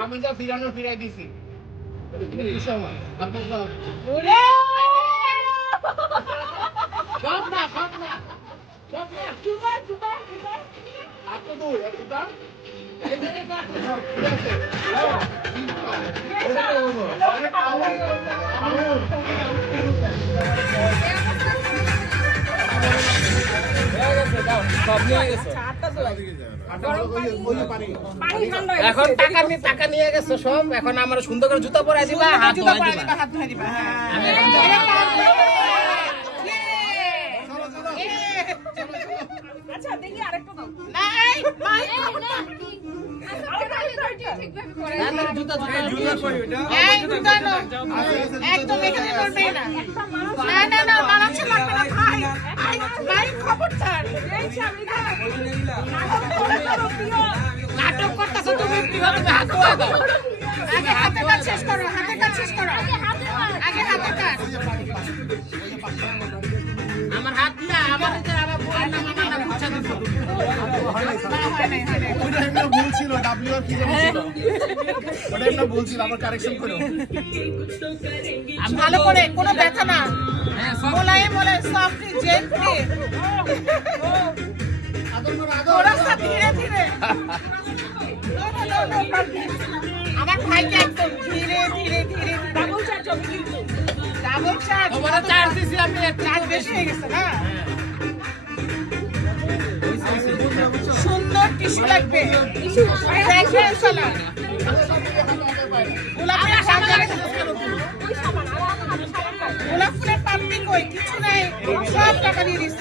আমি যা ফিরানো ফিরাই দিছি সব না সব না সব না এত দূর এত দাম এখন টাকা নিয়ে টাকা নিয়ে গেছো সব? এখন আমার সুন্দর করে জুতা পরে দিবা হাত ধোয়া দিবা। আমি এখন যাব। আচ্ছা দেখি আরেকটা দাও না, না, জুতা জুতা এই জুতা নাও। একদম এখানে করবে না না না না মানাচ্ছে লাগবে না ভাই ভাই, ভাই খবরদার নাটক করতেছো তুমি আগে হাতে কাজ শেষ করো হাতে কাজ শেষ করো। আগে হাতে কাজ। আমার হাত দিয়া আমার হাতে আমার বউয়ের নাম আমার নাম ছিল ডাব্লিউ আর কি যেন ছিল ওটা একটা ভুল ছিল আবার কারেকশন করো ভালো করে কোনো ব্যথা না মোলাই মোলাই সফট জেন্টলি थोड़ा सा धीरे धीरे No, no, no, no, perfect. আমার ভাইকে একদম ধীরে ধীরে ধীরে ডাবল চার্জ হবে কিন্তু ডাবল চার্জ তোমার চার্জ দিছি আমি চার্জ বেশি হয়ে গেছে না সুন্দর টিস্যু লাগবে। গোলাপ ফুলের পাপড়ি কই? কিছু নাই। সব টাকা দিয়ে দিচ্ছে।